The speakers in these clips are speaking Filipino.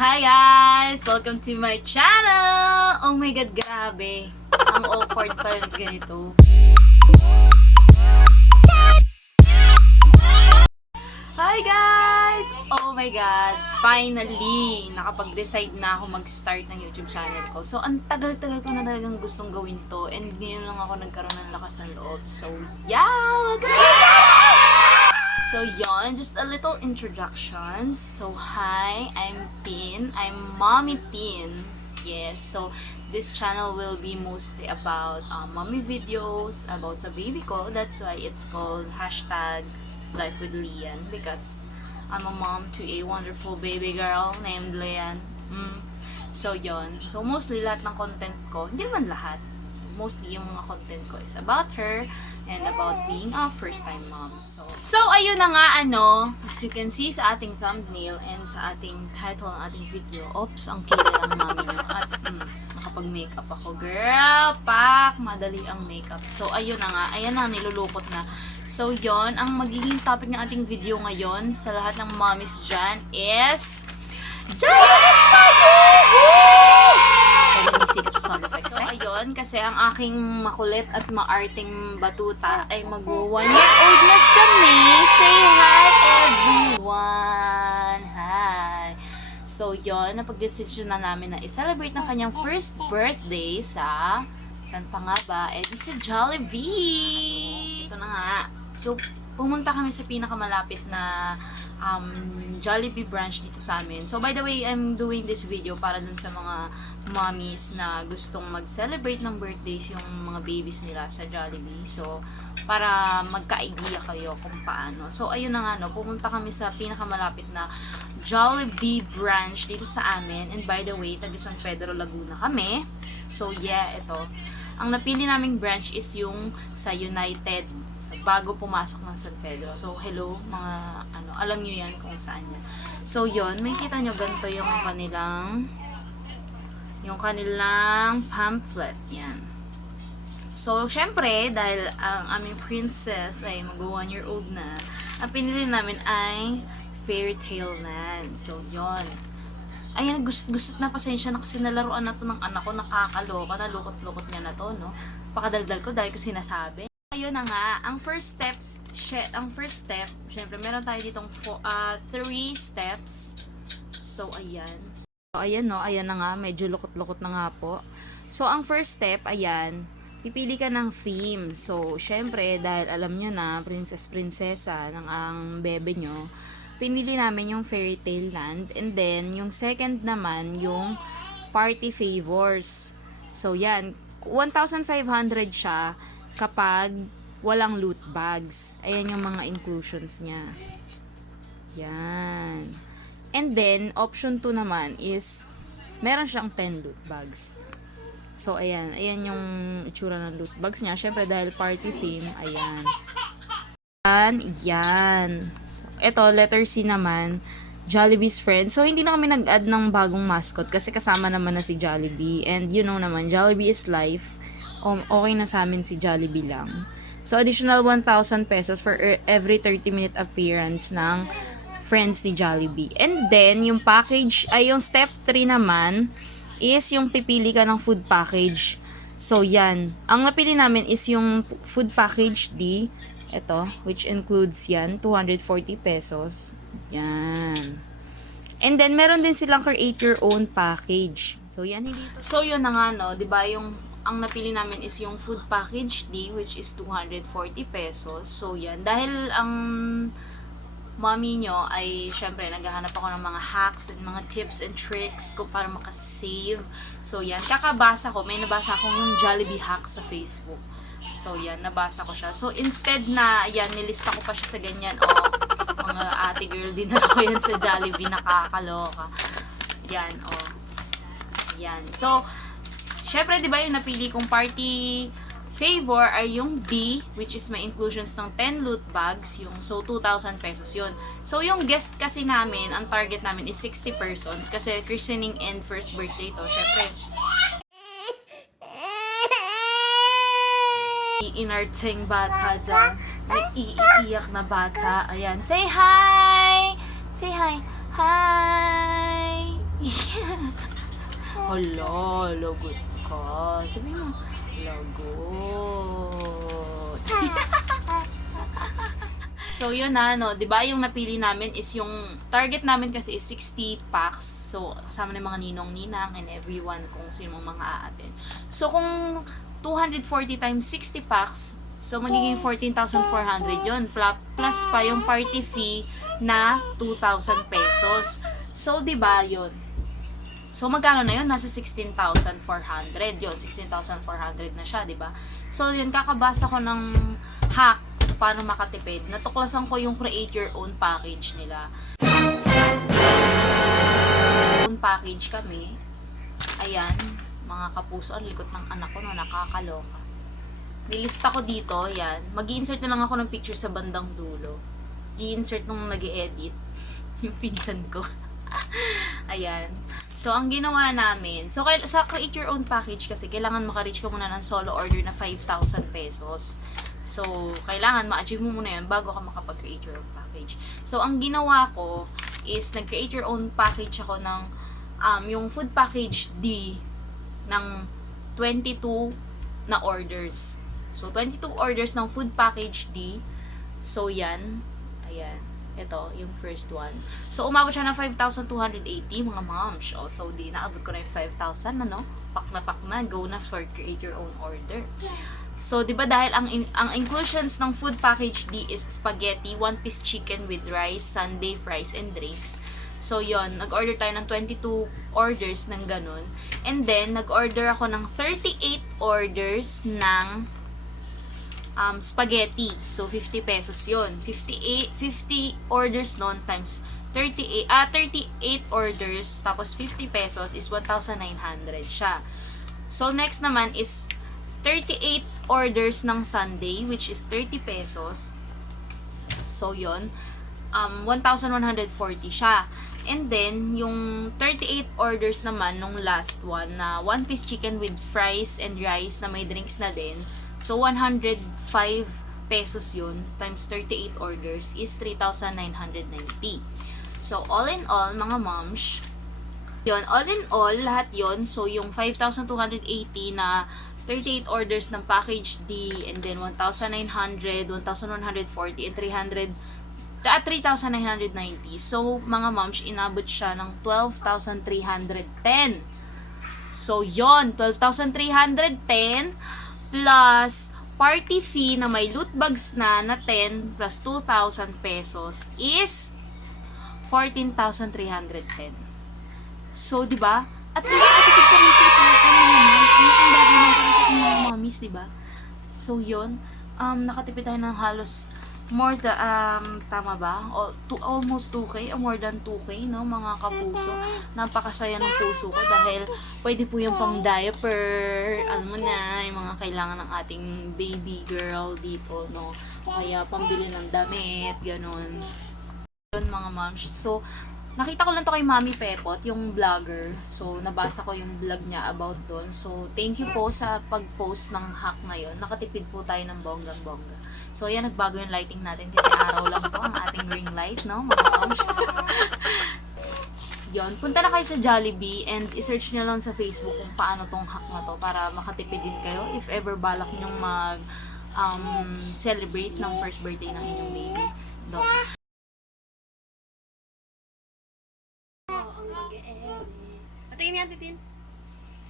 Hi guys! Welcome to my channel! Oh my god, grabe. Ang awkward pala ganito. Hi guys! Oh my god, finally! Nakapag-decide na ako mag-start ng YouTube channel ko. So, ang tagal-tagal ko na talagang gustong gawin to. And ngayon lang ako nagkaroon ng lakas ng loob. So, yeah! Welcome to my channel! So, yon, just a little introduction. So, hi, I'm Pin. I'm Mommy Pin. Yes, so this channel will be mostly about mommy videos, about sa baby ko. That's why it's called #Life with Lian, because I'm a mom to a wonderful baby girl named Lian. So, yon. So, mostly lahat ng content ko, hindi naman lahat, mostly yung mga content ko is about her and about being a first-time mom. So, ayun na nga, as you can see sa ating thumbnail and sa ating title ng ating video. Oops, ang killer ng mami nyo. At nakapag-makeup ako. Girl, pak! Madali ang makeup. So, ayun na nga. Ayan na, nilulukot na. So, yon, ang magiging topic ng ating video ngayon sa lahat ng mommies dyan is Jollibee Party! So, ayun, kasi ang aking makulit at maarting batuta ay mag-1 year old na sa May. Say hi, everyone! Hi! So, yun, napag-decision na namin na i-celebrate ng kanyang first birthday sa, saan pa nga ba? Sa Jollibee! Ito na nga. So, pumunta kami sa pinakamalapit na Jollibee branch dito sa amin. So, by the way, I'm doing this video para dun sa mga mommies na gustong mag-celebrate ng birthdays yung mga babies nila sa Jollibee. So, para magka-idea kayo kung paano. So, ayun na nga, pumunta kami sa pinakamalapit na Jollibee branch dito sa amin. And by the way, taga San Pedro, Laguna kami. So, yeah, ito. Ang napili naming branch is yung sa United, bago pumasok ng San Pedro. So, hello, mga, alam nyo yan kung saan yan. So, yon, may kita nyo, ganito yung kanilang pamphlet. Yan. So, syempre, dahil ang aming princess ay mag-1 year old na, ang pinili namin ay Fairy Tale Land. So, yon. Ayan, gusto na, pasensya na kasi nalaruan na to ng anak ko, nakakaloka, nalukot-lukot niya na to, no? Pakadaldal ko dahil ko sinasabi. Ayun na nga, ang first step, syempre meron tayo ditong 3 steps. So, ayan. So, ayan, no, ayan na nga, medyo lukot-lukot na nga po. So, ang first step, ayan, pipili ka ng theme. So, syempre, dahil alam nyo na, prinsesa ng ang bebe nyo, pinili namin yung Fairy Tale Land. And then, yung second naman, yung Party Favors. So, yan, 1,500 siya kapag walang loot bags. Ayan yung mga inclusions niya. Yan. And then, option 2 naman is, meron siyang 10 loot bags. So, ayan. Ayan yung itsura ng loot bags niya. Siyempre, dahil party theme, ayan. Yan. Ito, letter C naman, Jollibee's Friends. So, hindi na kami nag-add ng bagong mascot kasi kasama naman na si Jollibee. And you know naman, Jollibee is life. Okay na sa amin si Jollibee lang. So, additional 1,000 pesos for every 30-minute appearance ng friends ni Jollibee. And then, yung package, yung step 3 naman, is yung pipili ka ng food package. So, yan. Ang napili namin is yung food package D. Ito, which includes yan, 240 pesos. Yan. And then, meron din silang create your own package. So, yan. So, yun na nga, no? Diba, ang napili namin is yung food package D, which is 240 pesos. So, yan. Dahil ang mommy nyo ay, syempre, naghahanap ako ng mga hacks and mga tips and tricks ko para makasave. So, yan. Kakabasa ko. May nabasa akong yung Jollibee hack sa Facebook. So, yan. Nabasa ko siya. So, instead na, yan, nilista ko pa siya sa ganyan. Mga ate girl din ako yan sa Jollibee. Nakakaloka. Yan, Yan. So, syempre, di ba yung napili kong party favor ay yung B, which is may inclusions ng 10 loot bags, so 2,000 pesos yun. So, yung guest kasi namin, ang target namin is 60 persons kasi christening and first birthday to. Syempre, iinarting bata dyan. Nag-iiyak na bata. Ayan, say hi! Say hi! Hi! Hala, lagot ka. Sabi mo, lagot. So, yun na, no. Diba yung napili namin is yung target namin kasi is 60 packs. So, kasama na yung mga ninong-ninang and everyone kung sino mga aatin. So, kung 240 times 60 packs, so magiging 14,400 yun. Plus pa yung party fee na 2,000 pesos. So, diba yun? So, magkano na yun? Nasa 16,400 yun. 16,400 na siya, diba? So, yun, kakabasa ko ng hack paano makatipid. Natuklasan ko yung create your own package nila. Own package kami. Ayan, mga kapuso, ang likot ng anak ko, no, nakakaloka. Nilista ko dito, ayan. Mag-i-insert na lang ako ng picture sa bandang dulo. I-insert nung nag-i-edit. Yung pinsan ko. Ayan. So, ang ginawa namin, so, sa create your own package kasi, kailangan maka-reach ka muna ng solo order na 5,000 pesos. So, kailangan ma-achieve mo muna yun bago ka makapag-create your own package. So, ang ginawa ko is nag-create your own package ako ng yung food package D ng 22 na orders. So, 22 orders ng food package D. So, yan. Ayan. Ito, yung first one. So, umabot siya ng 5,280 mga moms. So, di naabot ko na yung 5,000, ano? Pak na, go na for create your own order. So, di ba dahil ang inclusions ng food package D is spaghetti, 1-piece chicken with rice, sundae, fries, and drinks. So, yon, nag-order tayo ng 22 orders ng ganun. And then, nag-order ako ng 38 orders ng spaghetti. So, 50 pesos yon. 50 orders nun times 38 orders, tapos 50 pesos is 1,900 siya. So, next naman is 38 orders ng sundae, which is 30 pesos. So, yon 1,140 siya. And then, yung 38 orders naman nung last one na 1-piece chicken with fries and rice na may drinks na din. So, 105 pesos yun times 38 orders is 3,990. So, all in all, mga moms, yun, all in all, lahat yon. So, yung 5,280 na 38 orders ng package D, and then 1,900, 1,140, and 3,990. So, mga moms, inabot siya ng 12,310. So, yon 12,310 plus party fee na may loot bags na 10 plus 2,000 pesos is 14,310. So, di ba? At least, nakatipid ka rin 2,000 mga moms. Yung ang bagay na para sa ating mga mommies, di ba? So, yun. Nakatipid tayo ng halos more than, tama ba? Almost 2K, or more than 2K, no, mga kapuso. Napakasaya ng puso ko dahil pwede po yung pang diaper, alam mo na, yung mga kailangan ng ating baby girl dito, no. Kaya pambili ng damit, ganun. Yun, mga moms. So, nakita ko lang to kay Mami Pepot, yung vlogger. So, nabasa ko yung vlog niya about doon. So, thank you po sa pag-post ng hack na yun. Nakatipid po tayo ng bonggang-bongga. So, ayan, nagbago yung lighting natin kasi araw lang po ang ating ring light, no, mga moms. Yun, punta na kayo sa Jollibee and i-search nyo lang sa Facebook kung paano tong hack na to para makatipid din kayo if ever balak nyong celebrate ng first birthday ng inyong baby. No. Tingin nga, Titin.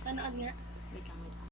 Panood nga. Wait lang, wait lang.